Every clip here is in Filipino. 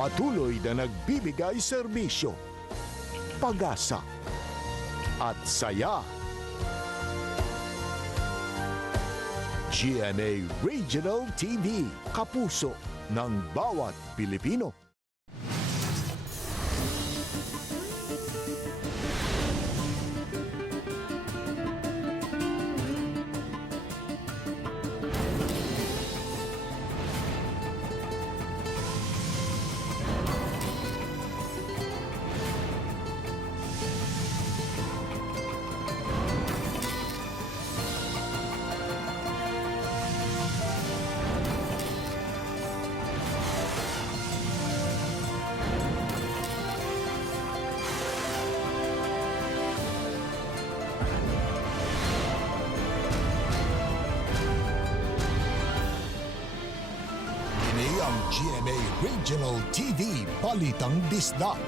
Patuloy na nagbibigay serbisyo, pag-asa at saya. GMA Regional TV, kapuso ng bawat Pilipino. Ang GMA Regional TV Balitang Bisdak.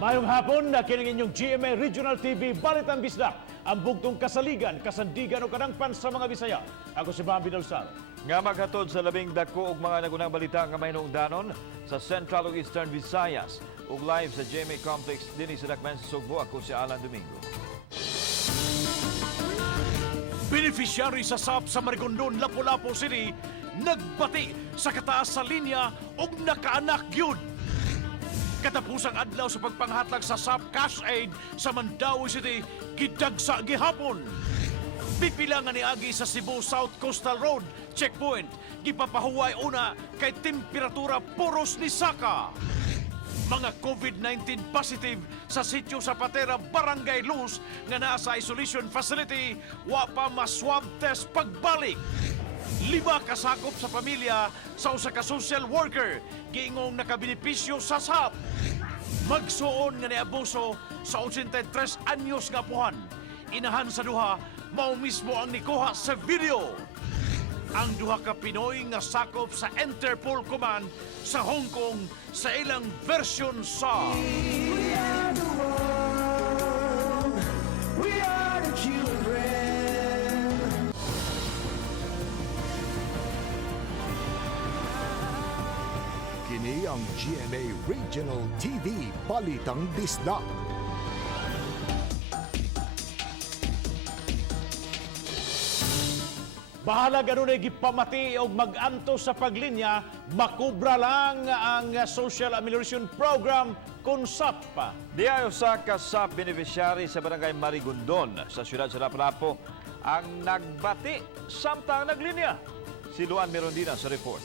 Mayong hapon na kining inyong GMA Regional TV Balitang Bisdak, ang bugtong kasaligan, kasandigan o kadangpan sa mga Bisaya. Ako si Bambi Dalsal. Nga maghatod sa labing dako og mga nagunang balita nga may danon sa Central ug Eastern Visayas ug live sa GMA Complex dinhi sa Dakman sa Sugbo. Ako si Alan Domingo. Beneficiary sa SAP sa Marigondon, Lapu-Lapu City, nagbati sa kataas sa linya ug nakaanak yun. Katapusang adlaw sa pagpanghatag sa SAP Cash Aid sa Mandaue City, gidagsa gihapon. Pipilangan ni Agi sa Cebu South Coastal Road, checkpoint, gipapahuway una kay temperatura puros ni Saka. Mga COVID-19 positive sa sitio Zapatera, Barangay Luz nga nasa isolation facility, wa pa ma-swab test pagbalik. 5 kasakop sa pamilya sa usa ka social worker giingong nakabenepisyo sa SAP. Magsuon nga niabuso sa 83 anyos nga puhan. Inahan sa duha, mao mismo ang nikuha sa video. Ang duha ka Pinoy nga sakop sa Interpol Command sa Hong Kong sa ilang version sa We are the world, we are the children. Kini ang GMA Regional TV Balitang Bisdak. bahala ganun ay gipamati o mag-anto sa paglinya, makubra lang ang Social Amelioration Program kung SAP pa. Diayo sa SAP beneficiary sa Barangay Marigondon sa siyudad sa Lapu-Lapu ang nagbati samtang naglinya. Si Luan Merondina sa report.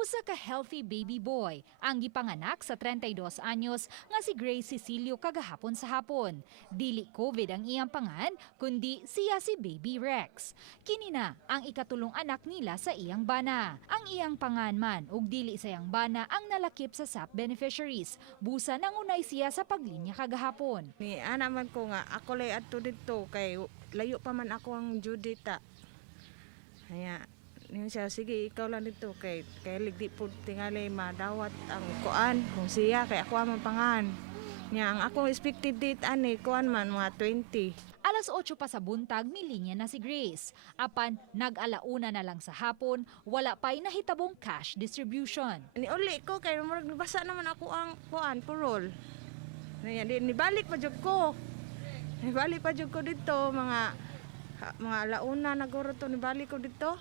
Usa ka healthy baby boy ang gipanganak sa 32 anyos nga si Grace Cecilio kagahapon sa hapon. Dili COVID ang iyang pangan, kundi siya si Baby Rex. Kini na ang ikatulong anak nila sa iyang bana. Ang iyang pangan man ug dili sa iyang bana ang nalakip sa SAP beneficiaries. Busa nangunay siya sa paglinya kagahapon. Ni ana man ko nga ako lay adto dito kay layo pa man ako ang Judita. Haya niyo siya, sige, ikaw lang dito kay ligdi po tingali madawat ang kuan kung siya kay ako ang pangan. Nya ang akong expected date ani kuan man mga 20. Alas 8 pa sa buntag milinya na si Grace. Apan nag-alauna na lang sa hapon, wala pa'y nahitabong cash distribution. Ni uli ko kay murag nabasa naman ako ang kuan parol. Nibalik pa jud ko. Nibalik pa jud ko dito mga alauna na guro to nibalik ko dito.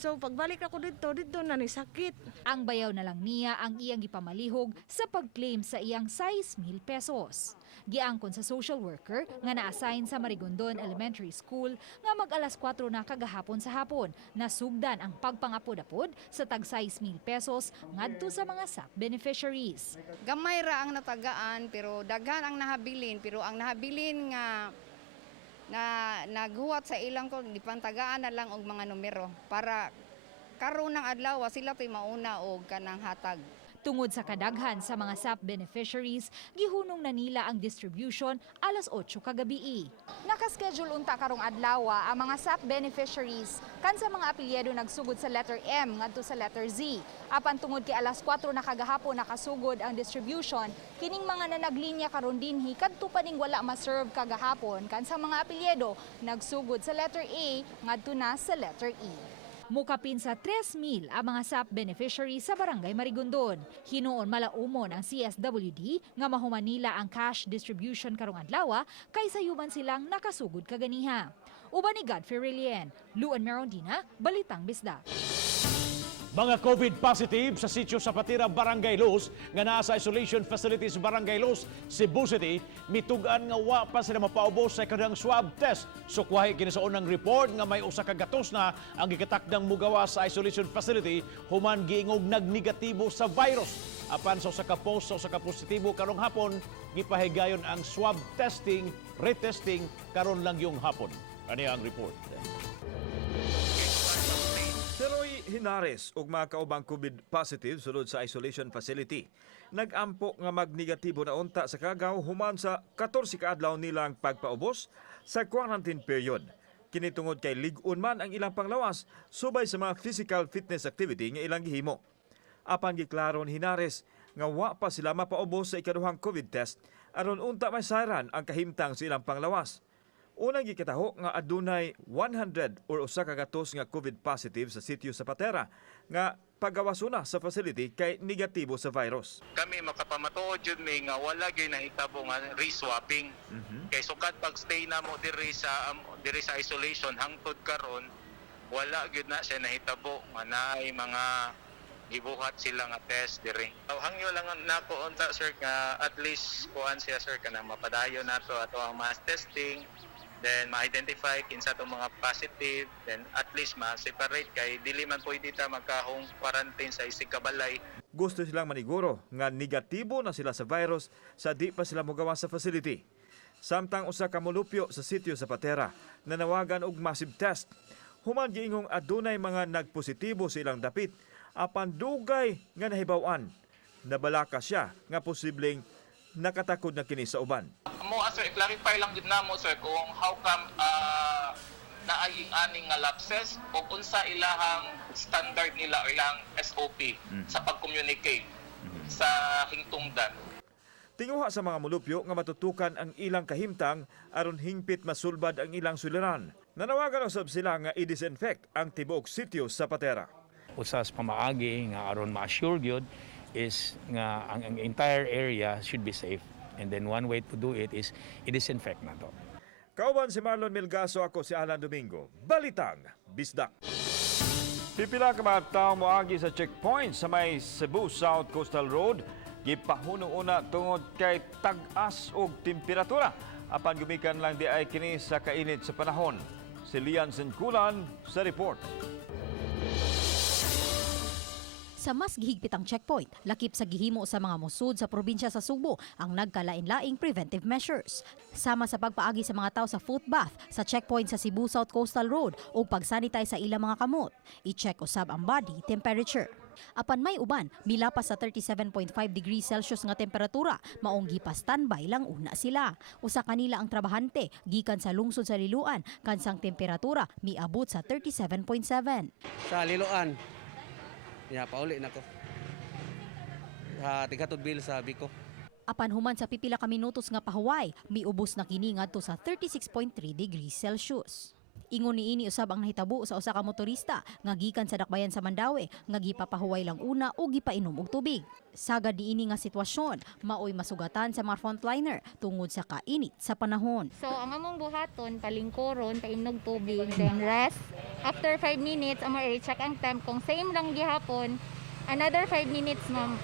So pagbalik ako dito na ni sakit. Ang bayaw na lang niya ang iyang gipamalihog sa pag-claim sa iyang 6,000 pesos. Giangkon sa social worker nga na-assign sa Marigondon Elementary School nga mag-alas 4 na kagahapon sa hapon nasugdan ang pagpangapod-apod sa tag 6,000 pesos ngadto sa mga SAP beneficiaries. Gamay ra ang natagaan pero daghan ang nahabilin, pero ang nahabilin nga na naghuwat sa ilang ko gipantagaan na lang og mga numero para karon ng adlaw sila pay mauna og kanang hatag. Tungod sa kadaghan sa mga SAP beneficiaries, gihunong na nila ang distribution alas 8 kagabi. Nakaschedule unta karong adlawa ang mga SAP beneficiaries kan sa mga apelyido nagsugod sa letter M ngadto sa letter Z. Apan tungod kay alas 4 na kagahapon nakasugod ang distribution, kining mga nanaglinya karon dinhi kadto pa ning wala ma-serve kagahapon kan sa mga apelyido nagsugod sa letter A ngadto na sa letter E. Mukapin sa 3,000 ang mga SAP beneficiaries sa Barangay Marigondon. Hinuon malaumon ang CSWD nga mahuman nila ang cash distribution karong adlaw kaysa yuman silang nakasugod kaganiha. Uban ni Godfrey Rilien, Luan Merondina, Balitang Bisdak. Mga COVID positive sa sitio Sapatira, Barangay Los, nga naa sa isolation facilities Barangay Los, Cebu City, mitugan nga wa pa sila mapaubos sa ikadang swab test. Sukwahi kini sa unang report nga may usa ka gatos na ang gikatakdang mugawa sa isolation facility human giingog nagnegatibo sa virus. Apan sa usa ka post sa usa ka positibo karong hapon, gipahigayon ang swab testing, retesting karon lang yung hapon. Ani ang report. Seroy Hinares ug mga kaubang COVID positive sulod sa isolation facility. Nag-ampo nga magnegatibo na unta sa kagaw human sa 14 ka adlaw nilang pagpaubos sa quarantine period. Kini tungod kay lig-on man ang ilang panglawas subay sa mga physical fitness activity nga ilang gihimo. Apan giklaron Hinares nga wa pa sila mapaubos sa ikaduhang COVID test aron unta may sayran ang kahimtang sa ilang panglawas. Unang gikataho nga adunay 100 or usa ka gatos nga COVID positive sa sitio Sapatera nga pagawasuna sa facility kay negatibo sa virus. Kami makapamatuod jud mi nga wala gyud nahitabo nga re-swapping. Kay sukat pag stay na mo diri sa isolation hangtod karon wala gyud na siya nahitabo nga naay mga gibuhat sila nga test diri. Hangyo lang nako unta sir nga at least kuan siya sir kana mapadayon nato ato ang mass testing. Then ma-identify kinsa tong mga positive, then at least ma-separate kay dili man pwede ta magkahong quarantine sa isig kabalay. Gusto silang maniguro nga negatibo na sila sa virus sa di pa sila mogawa sa facility. Samtang usa ka molupyo sa sitio Sapatera nanawagan og massive test. Human giingong adunay mga nagpositibo sa ilang dapit apan dugay nga nahibaw-an. Nabalaka siya nga posibleng nakatakod na kini sa uban. Mo sir, i-clarify lang gid namo sir kung how come naay aning nga lapses o unsa ilahang standard nila o ilang SOP sa pag-communicate sa hingtungdan. Tinguha sa mga molupyo nga matutukan ang ilang kahimtang aron hingpit masulbad ang ilang suliran. Nanawagan usab sila nga i-disinfect ang tibuok sitio sa Patera. Usas pamaagi nga aron ma-assure gyud is nga ang entire area should be safe. And then one way to do it is i-disinfect na to. Kauban si Marlon Milgaso, ako si Alan Domingo. Balitang Bisdak. Pipila ka mga tao moagi sa checkpoint sa may Cebu South Coastal Road. Gipahunong una tungod kay tag-as og temperatura. Apan gumikan lang di ay kini sa kainit sa panahon. Si Lian Senkulan sa report. Sa mas gihigpitang checkpoint, lakip sa gihimo sa mga musud sa probinsya sa Subo ang nagkalain-laing preventive measures. Sama sa pagpaagi sa mga tao sa foot bath sa checkpoint sa Cebu South Coastal Road o pagsanitize sa ilang mga kamot. I-check usab ang body temperature. Apan may uban, milapas sa 37.5 degrees Celsius nga temperatura, maong gipa-standby lang una sila. Usa kanila ang trabahante, gikan sa lungsod sa Liloan, kansang temperatura miabot sa 37.7. Sa Liloan, pauli na ko. Tigatod bil sa Biko. Apan human sa pipila ka minutos nga pahuway, miubos na kini ngadto sa 36.3 degrees Celsius. Ingon niini usab ang nahitabo sa usa ka motorista nga gikan sa dakbayan sa Mandawi nga gipapahuway lang una o gipainom og tubig. Sagad niini nga sitwasyon, maoy masugatan sa mga frontliner tungod sa kainit sa panahon. So ang among buhaton palingkoron, painog tubig, then rest. After 5 minutes, amo i-check ang temp kung same lang gihapon. Another 5 minutes, ma'am.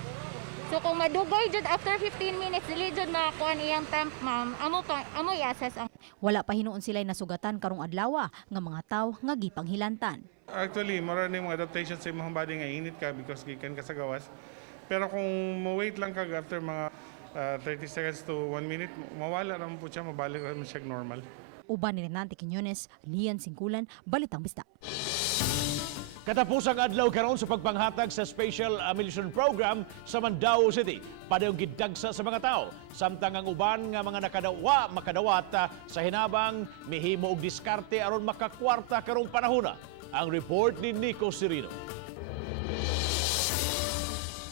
So kung madugay jud after 15 minutes, dili jud makakuan iyang temp, ma'am. Amo i-assess ang. Wala pa hinuon sila'y nasugatan karong adlaw nga mga tawo nga gipanghilantan. Actually, marami mga adaptation sa imong body nga init ka because gikan ka sa gawas. Pero kung mo-wait lang ka after mga 30 seconds to 1 minute, mawala naman po siya, mabalik naman siya normal. Uban ni Renante Quiñones, Lian Singkulan, Balitang Bisdak. Katapusang adlaw karon sa pagpanghatag sa Special Mission Program sa Mandaue City. Padayong gidagsa sa mga tao. Samtang ang uban nga mga makadawat sa hinabang mihimo og diskarte aron makakwarta karong panahona. Ang report ni Nico Cirino.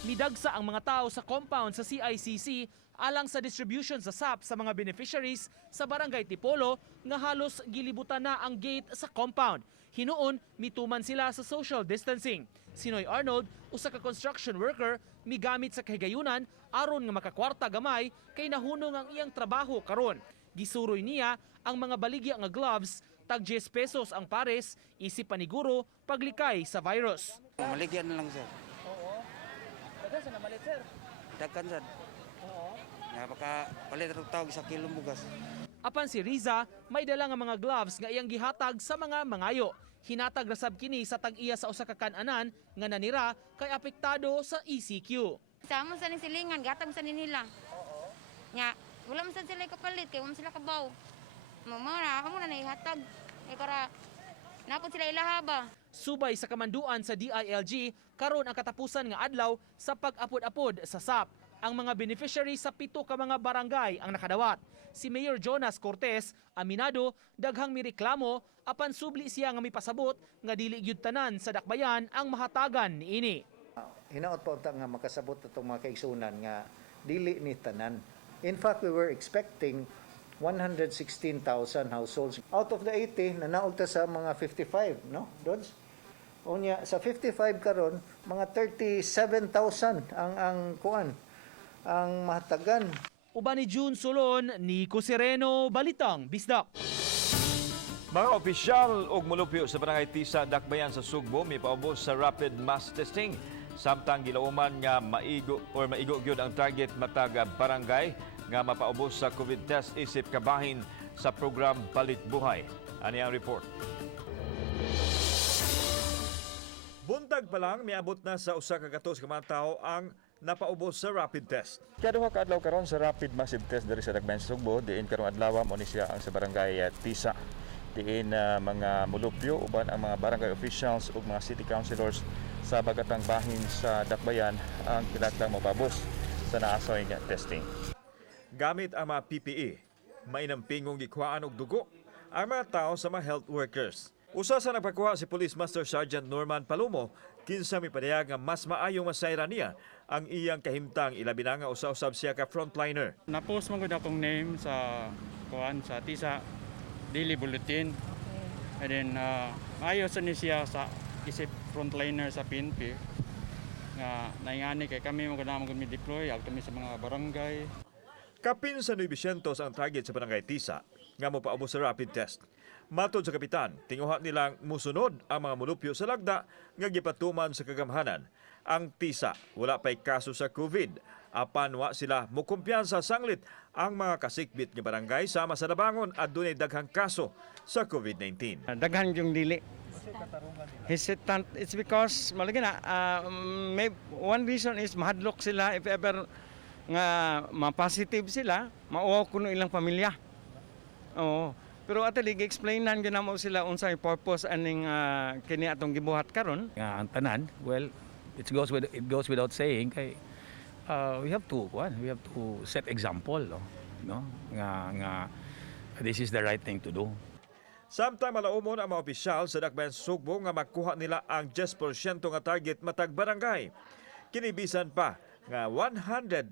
Midagsa ang mga tao sa compound sa CICC alang sa distribution sa SAP sa mga beneficiaries sa Barangay Tipolo nga halos gilibutan na ang gate sa compound. Hinuon, mituman sila sa social distancing. Sinoy Arnold, usa ka construction worker, migamit sa kahigayunan aron nga makakwarta gamay kay nahunong ang iyang trabaho karon. Gisuroy niya ang mga baligya nga gloves, tag 10 pesos ang pares, isip paniguro paglikay sa virus. Maligyan na lang, sir. Oo. Daghan sa namalit, sir. Dagkan, sir. Oo. Nga baka palit ang tawag sa kilong bugas. Apan si Riza, may dala nga mga gloves nga iyang gihatag sa mga mangayo. Hinatag rasab kini sa tag-iya sa usa ka kan-anan nga nanira kay apektado sa ECQ. Sama sa silingan, gatag sa nila. Oo. Nga, wala man sa sila kapalit, kaya wala sila kabaw. Mamara, amo na ihatag. Kaya kara, napod sila ilahaba. Subay sa kamanduan sa DILG, karon ang katapusan nga adlaw sa pag-apod-apod sa SAP. Ang mga beneficiary sa 7 ka mga barangay ang nakadawat. Si Mayor Jonas Cortez, aminado, daghang mireklamo, apan subli siya nga mipasabot nga dili gyud tanan sa dakbayan ang mahatagan niini. Hinaot pa unta nga makasabot itong mga kaigsunan nga dili ni tanan. In fact, we were expecting 116,000 households. Out of the 80, nanaog ta sa mga 55, no? Dons? Unya, sa 55 karon, mga 37,000 ang kuan, ang mahatagan. Uban ni June Solon, Nico Sereno, Balitang Bisdak. Mga opisyal og mulupyo sa Barangay Tisa, Dakbayan sa Sugbo, may paubos sa rapid mass testing. Samtang gilauman nga maigo gyud ang target matag barangay nga mapaubos sa COVID test isip kabahin sa program Balik Buhay. Ania ang report. Buntag pa lang, miabot na sa usa ka katos ka mga tao ang napaubos sa rapid test. Kaduha ka adlaw karon sa rapid massive test diri sa Dakbayan sa Sugbo, diin karong adlaw mo ni siya ang sa barangay Tisa. Diin mga mulupyo uban ang mga barangay officials ug mga city councilors sa bagatang bahin sa Dakbayan ang kinatang mapabos sa naasoy nga testing. Gamit ang mga PPE, mainampingong gikuhaan og dugo ang mga tao sa mga health workers. Usa sa nagpakuha si Police Master Sergeant Norman Palomo, kinsa mipadayag nga mas maayong masayra niya ang iyang kahimtang ilabi na nga usa-usab siya ka frontliner. Na-post mo gud akong name sa sa Tisa Daily Bulletin. And then maayo sa ni siya sa isip frontliner sa PNP nga naingani kay kami mo gud mi deploy ag kami sa mga barangay. Kapin sa 900 ang target sa barangay Tisa nga mopaubos sa rapid test. Matod sa kapitan, tinguha nilang musunod ang mga mulupyo sa lagda nga gipatuman sa kagamhanan. Ang Tisa wala pay kaso sa COVID. Apan wa sila mukumpiyansa sanglit ang mga kasikbit nga barangay sama sa Nabangon at dunay daghang kaso sa COVID-19. Daghan yung dili. Hesitant, it's because malagi na may one reason is mahadlok sila if ever nga ma-positive sila, mauwaw kuno ilang pamilya. Oo. Pero atali gi-explainan gyud namo sila unsay purpose aning kini atong gibuhat karon. Ang tanan, well, it goes without saying kay we have to set example, no? Nga this is the right thing to do. Samtang malaumon ang mga opisyal sa Dakbayan sa Sugbo nga makuha nila ang 10% nga target matag barangay. Kinibisan pa nga 195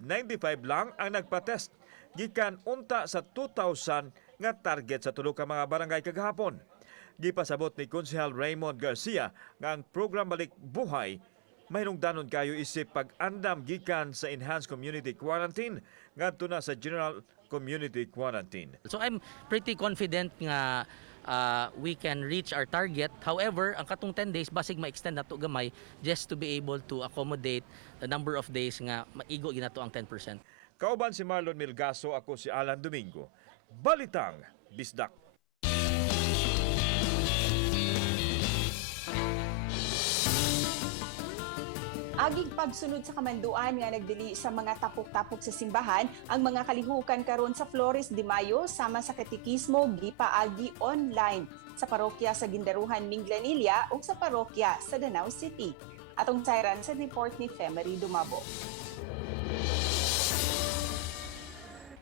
lang ang nagpa-test gikan unta sa 2,000 nga target sa tulo ka mga barangay kagahapon. Gipasabot ni Konsehal Raymond Garcia nga ang program Balik Buhay mahinungdanon kayo isip pag-andam gikan sa Enhanced Community Quarantine ngadto na sa General Community Quarantine. So I'm pretty confident nga we can reach our target. However, ang katong 10 days basig ma-extend nato gamay just to be able to accommodate the number of days nga maigo ginato ang 10%. Kauban si Marlon Milgaso, ako si Alan Domingo. Balitang Bisdak. Agig pagsunod sa kamanduan nga nagdili sa mga tapok-tapok sa simbahan, ang mga kalihukan karon sa Flores de Mayo sama sa katekismo gipaagi online sa parokya sa Gindaruhan, Minglanilla ug sa parokya sa Danau City. Atong sayran sa report ni Femery Dumabo.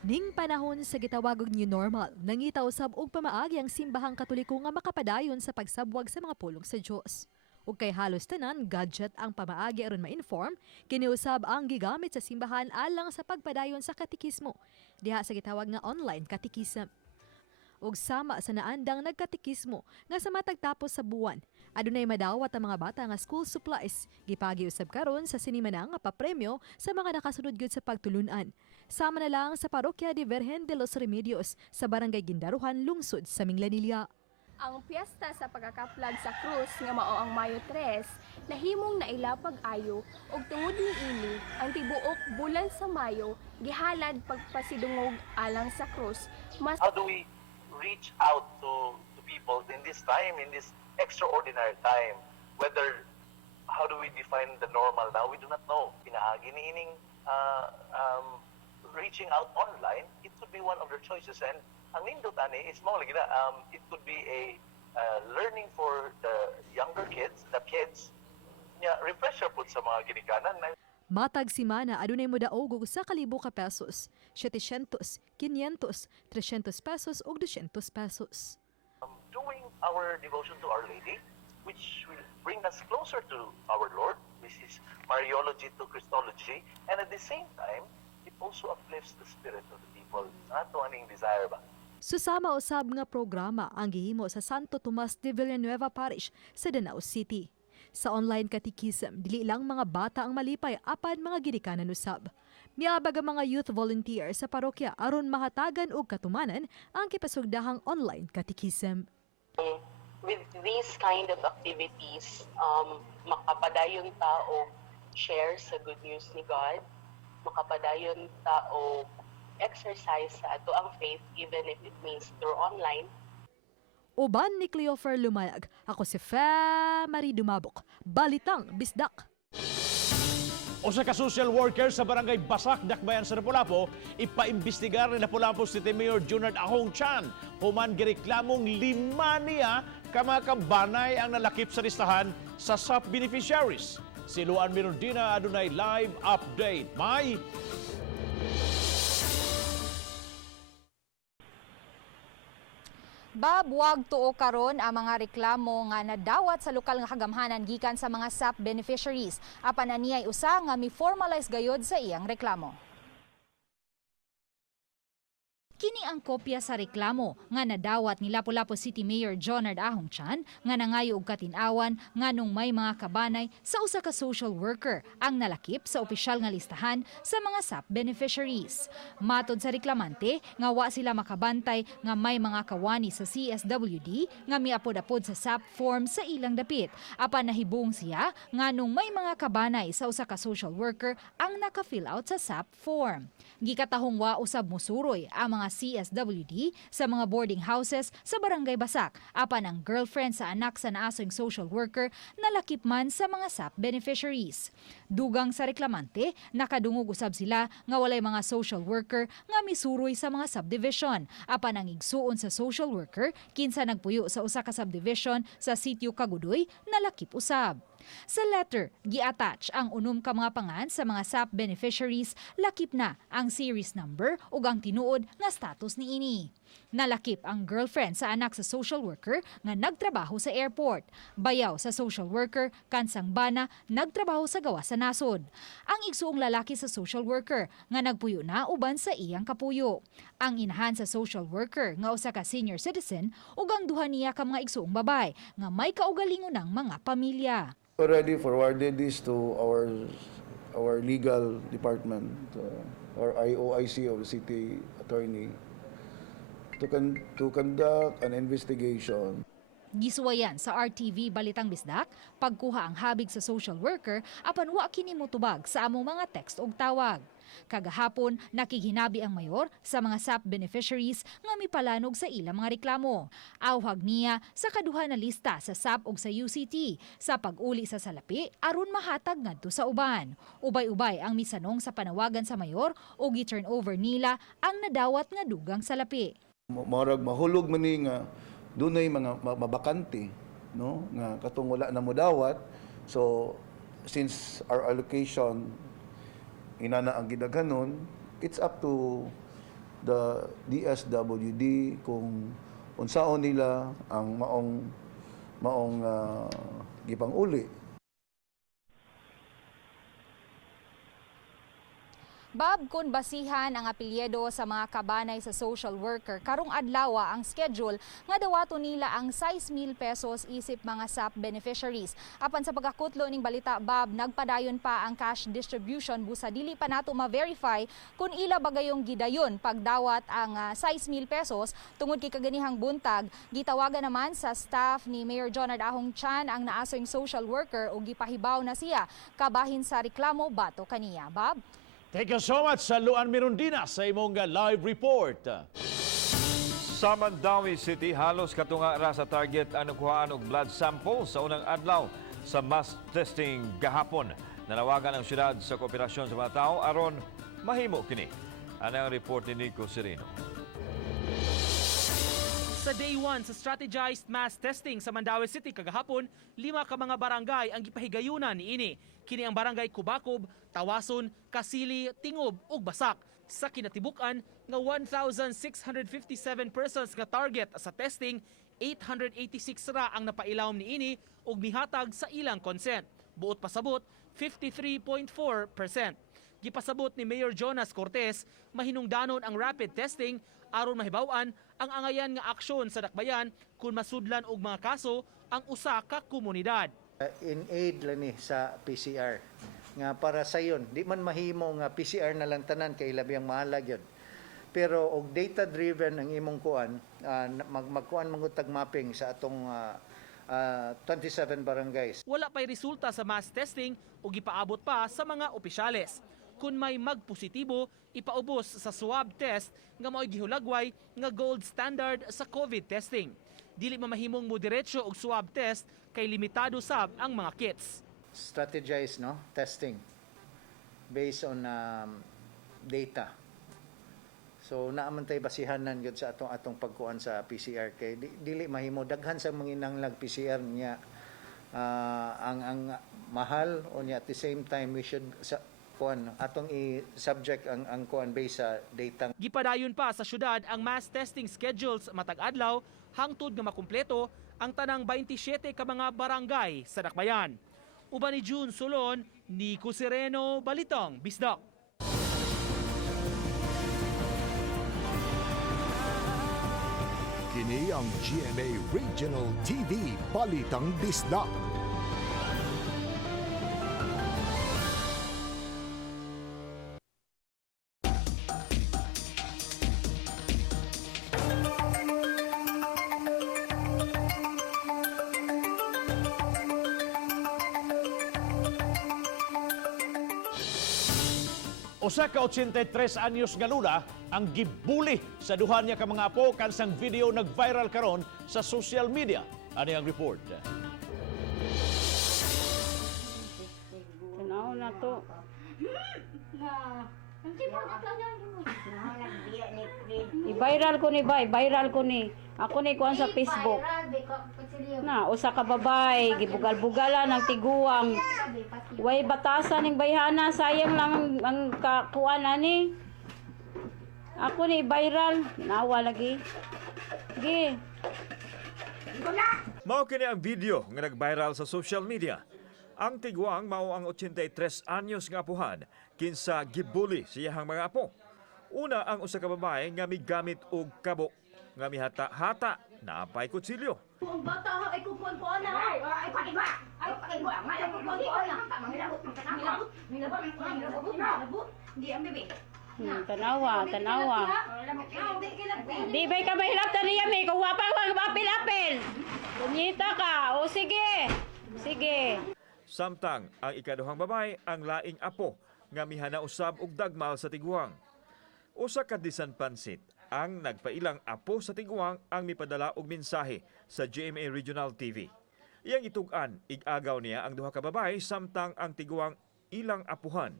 Ning panahon sa gitawag og new normal, nangita usab og pamaagi ang simbahang Katoliko nga makapadayon sa pagsabwag sa mga pulong sa Dios. Ug kay halos tanan gadget ang pamaagi aron ma-inform, kini usab ang gigamit sa simbahan alang sa pagpadayon sa katekismo diha sa gitawag nga online catechism. Ug sama sa naandang nagkatekismo nga sa matag tapos sa buwan, adunay madawat ang mga bata nga school supplies, gipagi usab karon sa sinimana nga papremyo sa mga nakasunod gyud sa pagtulunan. Sama na lang sa parokya de Virgen de los Remedios sa barangay Gindaruhan, lungsod sa Minglanilla. Ang piyesta sa pagkakaplag sa krus nga mao ang Mayo 3 nahimong nailapag ayo ug tungod niini ang tibuok bulan sa Mayo gihalad pagpasidungog alang sa krus. How do we reach out to people in this time, in this extraordinary time? Whether, how do we define the normal now? We do not know. Pinaagi niining reaching out online, it could be one of their choices. And ang nindot ani is mo lagi na, it could be a learning for the younger kids, the kids, refresher po sa mga ginikanan. Matag simana adunay modaog og 1,000 ka pesos, 700, 500, 300 pesos ug 200 pesos. Doing our devotion to Our Lady, which will bring us closer to our Lord. This is Mariology to Christology, and at the same time, it also uplifts the spirit of the people. Ato aning desire ba? Susama usab nga programa ang gihimo sa Santo Tomas de Villanueva Parish sa Danau City. Sa online catechism, dili lang mga bata ang malipay apan mga ginikanan usab. Miabag ang mga youth volunteer sa parokya aron mahatagan og katumanan ang kipasugdahang online catechism. With these kind of activities, makapadayon tao share sa good news ni God, makapadayon tao exercise sa ato ang faith even if it means through online. Uban ni Cleofer Lumayag, ako si Femery Dumabok, Balitang Bisdak. Usa ka social worker sa barangay Basak, Dakbayan sa Lapu-Lapu, ipaimbestigar ni Lapu-Lapu City Mayor Junard Ahong Chan. Human gireklamong 5 niya ka mga kabanay ang nalakip sa listahan sa SAP beneficiaries. Si Luan Mirondina adunay live update. May Babwag tuo karon ang mga reklamo nga nadawat sa lokal nga kagamhanan gikan sa mga SAP beneficiaries. Apan aniyay usa nga mi-formalize gayod sa iyang reklamo. Kini ang kopya sa reklamo nga nadawat ni Lapu-Lapu City Mayor Junard Ahong Chan nga nangayo og katin-awan nganong may mga kabanay sa usa ka social worker ang nalakip sa opisyal nga listahan sa mga SAP beneficiaries. Matod sa reklamante nga wa sila makabantay nga may mga kawani sa CSWD nga miapod-apod sa SAP form sa ilang dapit. Apan nahibong siya nganong may mga kabanay sa usa ka social worker ang naka-fill out sa SAP form. Gikatahong wa usab mosuroy ang mga CSWD sa mga boarding houses sa Barangay Basak, apan ang girlfriend sa anak sa naasong social worker nalakip man sa mga SAP beneficiaries. Dugang sa reklamante, nakadungog usab sila nga walay mga social worker nga misuroy sa mga subdivision, apan ang igsuon sa social worker kinsa nagpuyo sa usa ka subdivision sa sitio Kagudoy nalakip usab. Sa letter, gi-attach ang unom ka mga pangan sa mga SAP beneficiaries, lakip na ang series number ug ang tinuod nga status niini. Nalakip ang girlfriend sa anak sa social worker nga nagtrabaho sa airport. Bayaw sa social worker kansang bana nagtrabaho sa gawas sa nasod. Ang igsuong lalaki sa social worker nga nagpuyo na uban sa iyang kapuyo. Ang inahan sa social worker nga usa ka senior citizen ug ang duha niya ka mga igsuong babay nga may kaugalingon ng mga pamilya. Already forwarded this to our legal department, or IOIC of the city attorney, to conduct an investigation. Gisuwayan sa RTV Balitang Bisdak, pagkuha ang habig sa social worker apan wa kini motubag sa among mga text og tawag. Kagahapon, nakiginabi ang mayor sa mga SAP beneficiaries nga mipalanog sa ilang mga reklamo. Awhag niya sa kaduha na lista sa SAP ug sa UCT sa pag-uli sa salapi aron mahatag ngadto sa uban. Ubay-ubay ang misanong sa panawagan sa mayor ug i-turn over nila ang nadawat nga dugang salapi. Marag mahulog man ni nga dunay mga mabakante, no, nga katong wala na mo dawat. So since our allocation inana ang gidaghanon, it's up to the DSWD kung unsaon nila ang maong gipang-uli. Bob, kung basihan ang apelyido sa mga kabanay sa social worker, karong adlawa ang schedule nga dawato nila ang 6,000 pesos isip mga SAP beneficiaries. Apan sa pagkakutlo ning balita, Bob, nagpadayon pa ang cash distribution busa dili pa nato ma-verify kung ila bagayong gidayon pagdawat ang 6,000 pesos tungod kay kaganihang buntag. Gitawagan naman sa staff ni Mayor John Ahong Chan ang naasoyng social worker ug gipahibaw na siya kabahin sa reklamo bato kaniya. Bob? Thank you so much sa Luan Mirondina sa imong live report. Sa Mandawi City, halos katunga ra sa target ang nakuhaan og blood sample sa unang adlaw sa mass testing gahapon. Nanawagan ang syudad sa kooperasyon sa mga tao aron mahimo kini. Ano ang report ni Nico Sereno? Sa day 1 sa strategized mass testing sa Mandawi City kagahapon, 5 ka mga barangay ang gipahigayunan niini. Kini ang barangay Kubakob, Tawason, Kasili, Tingob ug Basak. Sa kinatibukan nga 1,657 persons nga target sa testing, 886 ra ang napailawom niini ug mihatag sa ilang consent. Buot pasabot 53.4%. Gipasabot ni Mayor Jonas Cortez, mahinungdanon ang rapid testing aron mahibaw-an ang angayan nga aksyon sa dakbayan kung masudlan og mga kaso ang usa ka komunidad. In aid lang ni sa PCR nga para sa yon di man mahimo nga PCR na lang tanan kay labi ang mahalag yun, pero og data driven ang imong kuan, magkuan mangutag mapping sa atong 27 barangays. Wala pa'y resulta sa mass testing o gipaabot pa sa mga opisyales. Kung may magpositibo, ipaubos sa swab test nga mao'y gihulagway nga gold standard sa COVID testing. Dili mamahimong mo diretso og swab test kay limitado sab ang mga kits. Strategize, no, testing based on data. So naaman tay basihanan gyud sa atong pagkuan sa PCR kay dili mahimo daghan sa manginanglag PCR niya ang mahal o niya at the same time we should kuan atong i-subject ang kuan based sa data. Gipadayon pa sa syudad ang mass testing schedules matag adlaw hangtod nga makumpleto ang tanang 27 ka mga barangay sa dakbayan. Uban ni June Solon, Nico Sereno, Balitang Bisdak. Kini ang GMA Regional TV Balitang Bisdak. Usa ka 83 anyos nga lula ang gibuli sa duha niya ka mga apo kansang video nag-viral karon sa social media. Ano ang report? Tanaw na to. I-viral ko ni bay, viral ko ni. Ako ni kuan sa Facebook. Na usa ka babay gibugal-bugalan ng tiguang. Way batasan ning bayhana, sayang lang ang kakuan ani. Ako ni viral, nawa lagi. Gi. Mao kini ang video nga nag-viral sa social media. Ang tiguang mao ang 83 anyos nga apuhan kinsa gibuli siyang mga apo. Una ang usa ka babae nga migamit og kabo nga mihata-hata na apay kutsilyo. Ang bata ay kukuan-kuan na. Ay pakiba. Ay pakiba. Ay kukuan-kuan na. Milabot. Hindi ang bebe. Tanawa. Di bay ka mahirap ta niya may kuha pa apil-apil. Bunyita ka. O sige. Samtang ang ikaduhang babae ang laing apo nga mihana usab og dagmal sa Tiguang. Usa ka disan pansit ang nagpailang apo sa Tiguang ang mipadala og mensahe sa GMA Regional TV. Iyang itug-an, ig-agaw niya ang duha ka babae samtang ang Tiguang ilang apuhan.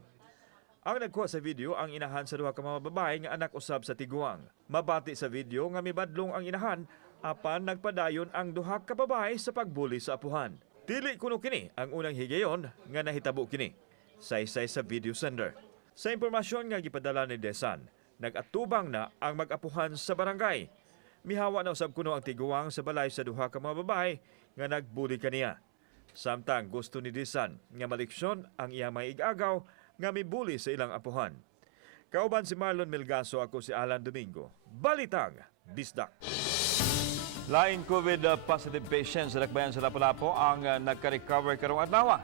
Ang nagkuha sa video ang inahan sa duha ka mga babae nga anak usab sa Tiguang. Mabati sa video nga mibadlong ang inahan apan nagpadayon ang duha ka babae sa pagbuli sa apuhan. Dili kuno kini ang unang higayon nga nahitabo kini. Saysay sa video sender. Sa impormasyon nga gipadala ni Desan, nag-atubang na ang mag-apuhan sa barangay. Mihawa na usab kuno ang Tiguang sa balay sa duha ka mga babae nga nagbuli kaniya. Samtang gusto ni Desan nga maliksyon ang iya may igagaw nga mibuli sa ilang apuhan. Kauban si Marlon Melgaso, ako si Alan Domingo. Balitang Bisdak. Laing COVID-positive patients sa Dakbayan sa Lapu-Lapu ang nagka-recover karong adlawa.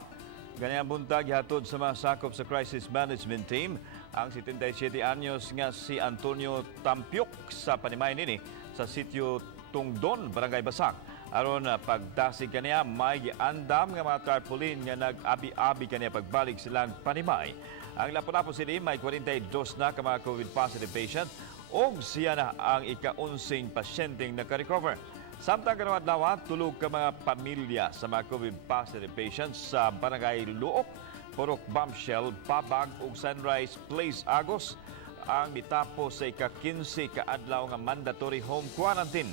Ganyan buntag gihatod sa mga sakop sa crisis management team ang 77 anyos nga si Antonio Tampiok sa Panimay nini sa sitio Tungdon, Barangay Basak. Aron pagdasig kaniya may giandam nga mga tarpaulin nga nag-abi-abi kaniya pagbalik silang Panimay. Ang Lapu-Lapu City may 42 na ka mga COVID-positive patient og siya na ang ika-unsing pasyenteng naka-recover. Samtang karong adlaw, tulog ka mga pamilya sa mga COVID-positive patients sa Barangay Luok, Purok Bombshell, Pabag ug Sunrise Place Agos ang mitapos sa ika-15 ka adlaw nga mandatory home quarantine.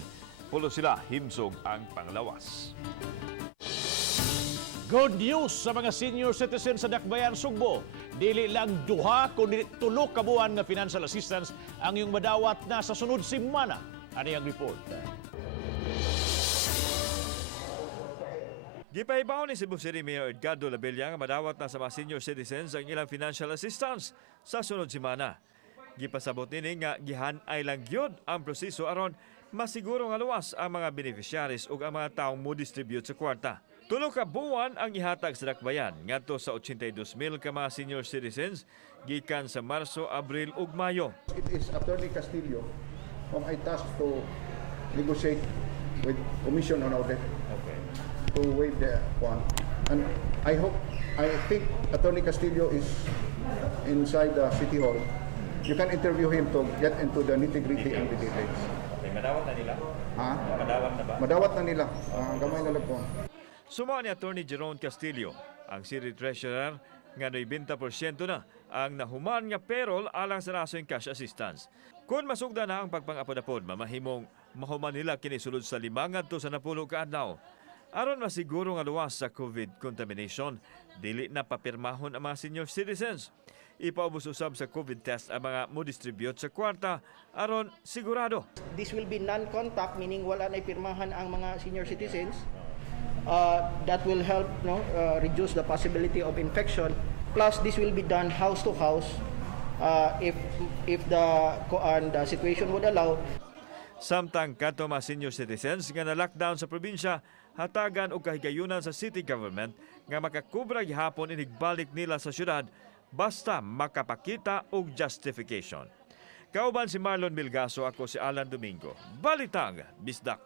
Pulo sila himsog ang panglawas. Good news sa mga senior citizens sa Dakbayan, Sugbo. Dili lang duha kundi tulo ka buwan nga financial assistance ang iyong madawat na sa sunod semana. Ano yung report? Gipahibaw ni Cebu City Mayor Edgardo Labella nga madawat na sa mga senior citizens ang ilang financial assistance sa sunod semana. Gipasabot nini nga gihan-ay lang gyud ang proseso aron masiguro nga luwas ang mga beneficiaries ug ang mga taong mo distribute sa kwarta. Tulo ka buwan ang ihatag sa Dakbayan ngadto sa 82,000 ka mga senior citizens gikan sa Marso, Abril ug Mayo. It is Attorney Castillo whom I tasked to negotiate with Commission on Audit to waive the one. And I think Attorney Castillo is inside the City Hall. You can interview him to get into the nitty-gritty and the details. Okay, madawat na nila? Ha? Madawat na ba? Madawat na nila. Gamay na lang po. Suma ni Attorney Jerome Castillo, ang City Treasurer, nga 90% na ang nahuman nga payroll alang sa rasoing cash assistance. Kung masugda na ang pagpang-apod-apod, mamahimong mahuman nila kinisulod sa 5 ngadto sa 10 ka adlaw. Aron masiguro nga luwas sa COVID contamination, dili na papirmahon ang mga senior citizens. Ipaubos usab sa COVID test ang mga mo distribute sa kwarta aron sigurado. This will be non-contact, meaning wala na ipirmahan ang mga senior citizens. That will help reduce the possibility of infection. Plus, this will be done house to house if the situation would allow. Samtang kato mga senior citizens nga na-lockdown sa probinsya, hatagan o kahigayunan sa city government nga makakubra gihapon inigbalik nila sa syudad basta makapakita og justification. Kauban si Marlon Melgaso, ako si Alan Domingo. Balitang Bisdak.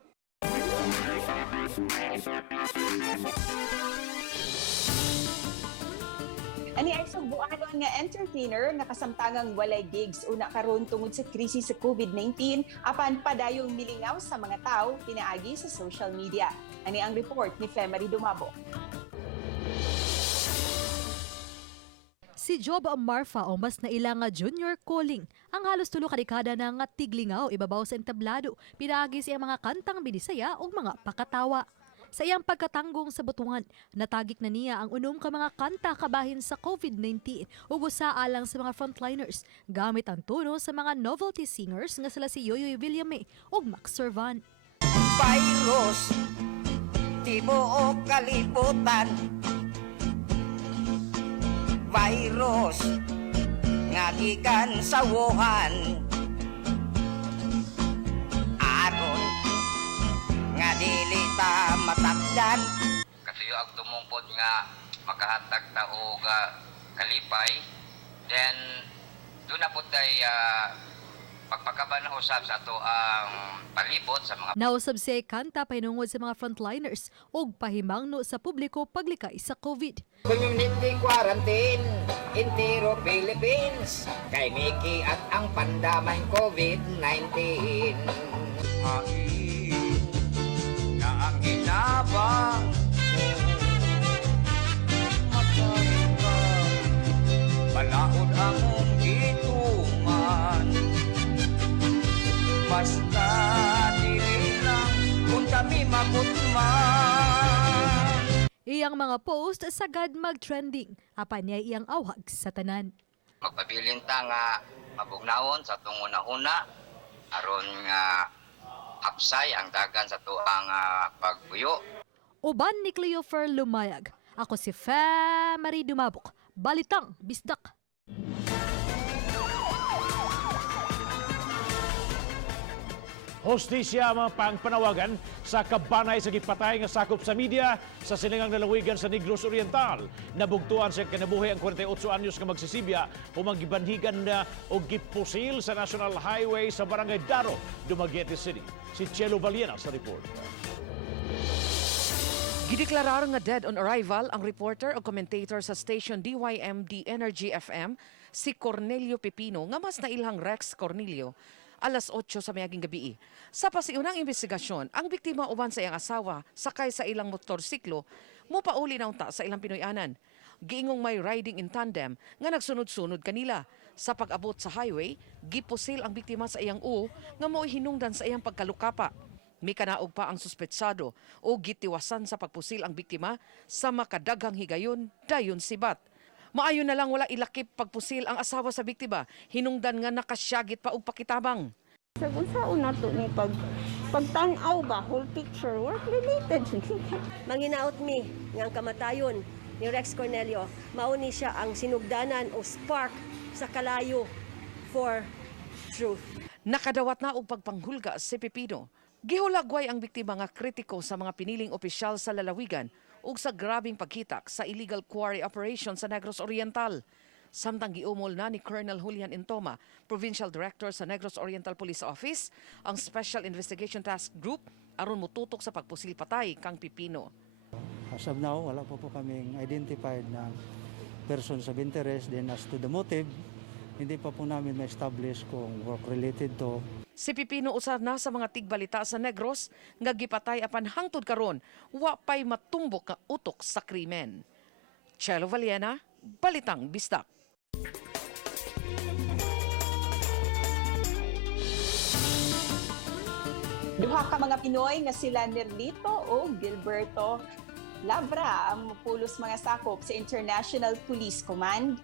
Ani ay subuanon nga entertainer nga kasamtangang walay gigs una karon tungod sa krisis sa COVID-19 apan padayong milingaw sa mga tao pinaagi sa social media. Ani ang report ni Femery Dumabo. Si Job Marfa o mas naila nga junior calling ang halos tulo ka dekada na nga tiglingaw ibabaw sa entablado pinaagi sa mga kantang binisaya ug mga pakatawa. Sa iyang pagkatanggong sa butungan, natagik na niya ang unom ka mga kanta kabahin sa COVID-19 ug usa alang sa mga frontliners gamit ang tono sa mga novelty singers nga sila si Yoyoy Villame ug Max Servan. Virus, tibuok kalibutan. Virus, nga gikan sa Wuhan. Aron nga dili ta matakdan. Kasuyo ang tumungkod nga makahatag ta og kalipay, then doon na po tayo pagpakaban ng usab sa ato ang palibot sa mga Nausab si kanta pahinungod sa mga frontliners ug pahimangno sa publiko paglikay sa COVID. Community quarantine, Intero Philippines, kay Mickey at ang pandamay COVID-19. Hain na ang hinabang matay ka, balaod among gituman, basta dili lang kung kami magutman. Iyang mga post sagad mag-trending, apan niya iyang awhag sa tanan. magpabilin ta nga mabugnaon sa atong una-una aron nga hapsay ang dagan sa tuang pagbuyo. Uban ni Cleofer Lumayag. Ako si Marie Dumabok, Balitang Bisdak. Hostisya ang mga pangpanawagan sa kabanay sa gipatay nga sakop sa media sa silingang lalawigan sa Negros Oriental. Nabugtuan sa kinabuhi ang 48 anyos nga magsisibya o magibanhigan na o gipusil sa National Highway sa Barangay Daro, Dumaguete City. Si Chelo Valiena sa report. Gideklarar nga dead on arrival ang reporter o commentator sa station DYMD Energy FM, si Cornelio Pepino, nga mas nailhang Rex Cornelio, alas 8 sa mayaging gabi. Sa pasiunang investigasyon, ang biktima uban sa iyang asawa sakay sa ilang motorsiklo, mupauli na unta sa ilang Pinoyanan. Giingong may riding in tandem nga nagsunod-sunod kanila. Sa pag-abot sa highway, gipusil ang biktima sa iyang nga mo'y hinungdan sa iyang pagkalukapa. May kanaog pa ang suspetsado o gitiwasan sa pagpusil ang biktima sa makadaghang higayon dayon sibat. Maayo na lang wala ilakip pagpusil ang asawa sa biktima, hinungdan nga nakasyagit pa og pakitabang. Sa unsaon nato ni pagtanaw ba whole picture work related. Manginaot mi nga ang kamatayon ni Rex Cornelio mao ni siya ang sinugdanan o spark sa kalayo for truth. Nakadawat na og pagpanghulga si Pepino. Gihulagway ang biktima nga kritiko sa mga piniling opisyal sa lalawigan ug sa grabing paghitak sa illegal quarry operation sa Negros Oriental. Samtang giumol na ni Colonel Julian Intoma, Provincial Director sa Negros Oriental Police Office, ang Special Investigation Task Group aron mututok sa pagpusil patay kang Pepino. As of now, wala po kaming identified na persons of interest. Then as to the motive, hindi pa po namin ma-establish kung work related to. Si Pepino usab na sa mga tigbalita sa Negros nga gipatay apan hangtod karon wa pay matumbok nga utok sa krimen. Chelo Valiena, Balitang Bisdak. Duha ka mga Pinoy nga sila Nerlito o Gilberto Labra ang pulos mga sakop sa International Police Command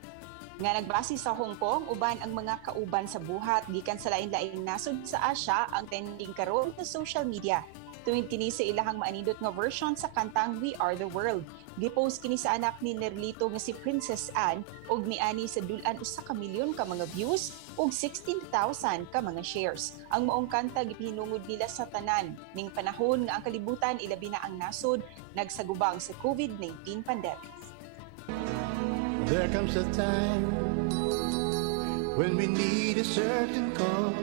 nga nagbase sa Hong Kong uban ang mga kauban sa buhat gikan sa lain-laing nasod sa Asia ang trending karon sa social media. Tuwing kini sa ilahang maanindot nga version sa kantang We Are the World. Gipost kini sa anak ni Nerlito nga si Princess Anne og miani sa dulan usa ka milyon ka mga views ug 16,000 ka mga shares. Ang maong kanta gihinungod nila sa tanan ning panahon nga ang kalibutan ilabi na ang nasod nagsagubang sa COVID-19 pandemic. There comes a time when we need a certain cause,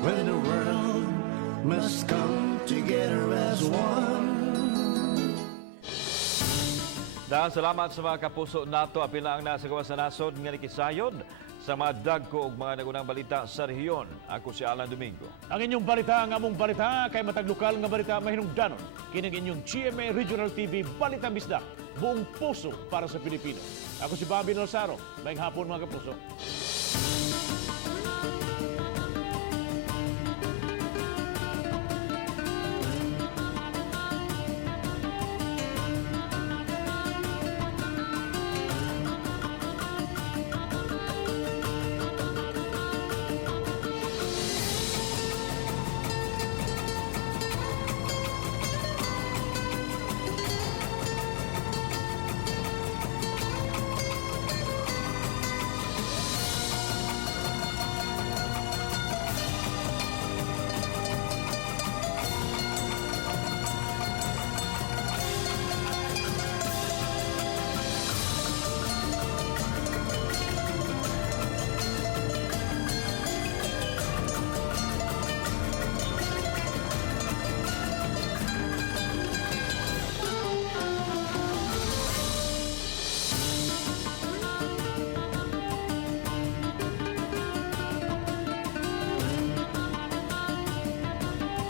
when the world must come together as one. Dahil salamat sa mga kapuso nato, apila ang nasa gawas sa nasod nga nikisayod sa mga dagko ug mga nagunang balita sa rehiyon. Ako si Alan Domingo. Ang inyong balita, ang among balita, kay matag lokal nga balita mahinungdanon. Kining inyong GMA Regional TV Balitang Bisdak, buong puso para sa Pilipino. Ako si Bobby Nalsaro. Maayong hapon mga kapuso.